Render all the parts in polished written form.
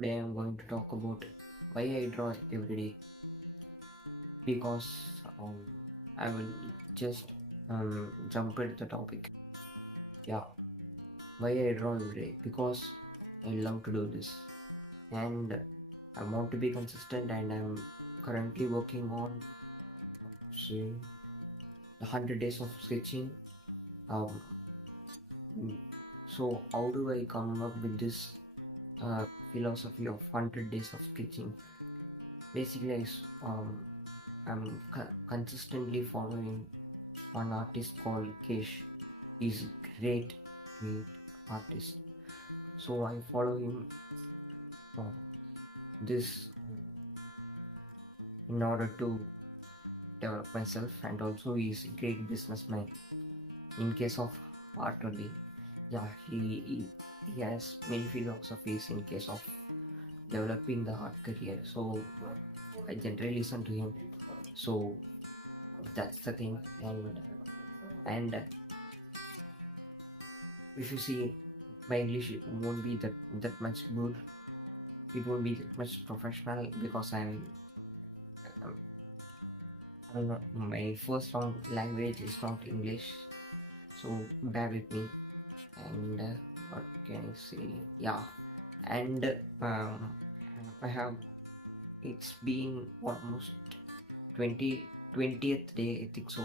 Today I'm going to talk about why I draw every day because um, I will just jump into the topic. Yeah, why I draw every day because I love to do this and I want to be consistent and I'm currently working on say the 100 days of sketching. Um, mm, so how do I come up with this philosophy of 100 days of sketching? Basically, I'm consistently following one artist called Kesh. He's great, great artist. So I follow him for this in order to develop myself, and also he's a great businessman. In case of art only, yeah, he has many philosophies in case of developing the art career. So I generally listen to him. So that's the thing, and if you see my English, it won't be that much good. It won't be that much professional because um, I don't know, my first language is not English, so bear with me. And what can I say? Yeah, and I have, it's been almost 20th day, I think so.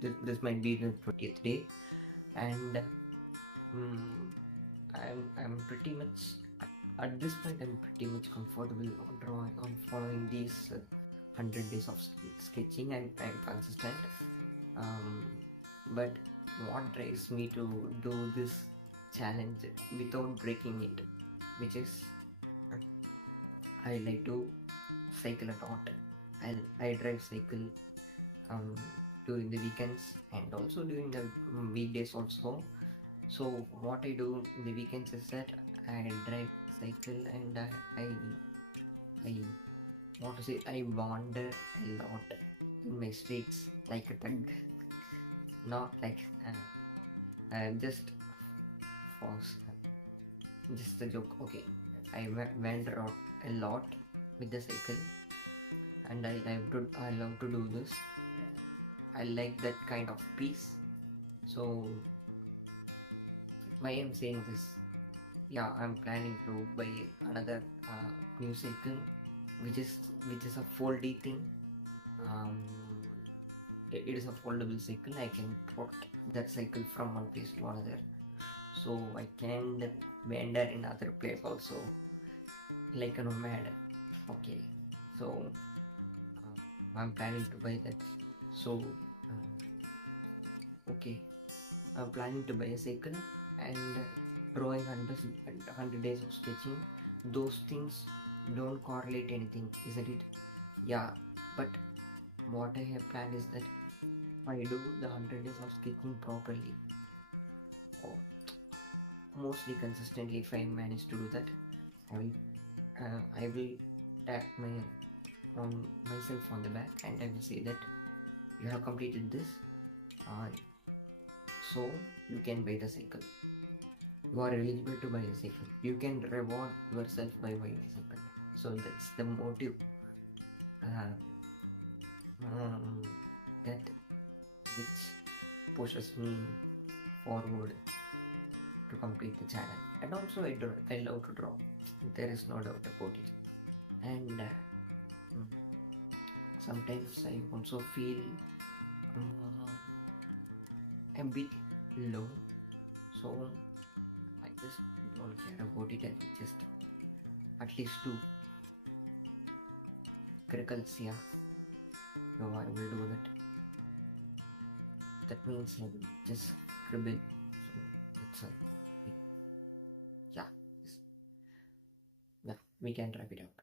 This might be the 20th day, and um, I'm pretty much at this point I'm pretty much comfortable on drawing, on following these 100 days of sketching. I'm consistent, um, but what drives me to do this challenge without breaking it, which is I like to cycle a lot, and I drive cycle um, during the weekends and also during the weekdays also. So what I do in the weekends is that I drive cycle, and I want to say I wander a lot in my streets like a thug, not like just for just a joke. Okay, I wander out a lot with the cycle, and I love to do this. I like that kind of peace. So why I'm saying this? Yeah, I'm planning to buy another new cycle, which is a foldy thing. Um, it is a foldable cycle. I can put that cycle from one place to another, so I can wander in other place also, like a nomad. Okay, so I'm planning to buy that. So okay, I'm planning to buy a cycle and drawing 100 days of sketching. Those things don't correlate anything, isn't it? Yeah, but what I have planned is that if I do the 100 days of sketching properly, or mostly consistently, if I manage to do that, I will tap on myself on the back, and I will say that you have completed this, uh, so you can buy the cycle. You are eligible to buy a cycle. You can reward yourself by buying a cycle. So that's the motive uh, um, that which pushes me forward to complete the challenge. And also I love to draw. There is no doubt about it. And mm, sometimes I also feel um, a bit low. So I just don't care about it. I just at least do crickles, yeah. So I will do that. That means I will just scribble. So that's yeah. Yeah, we can wrap it up.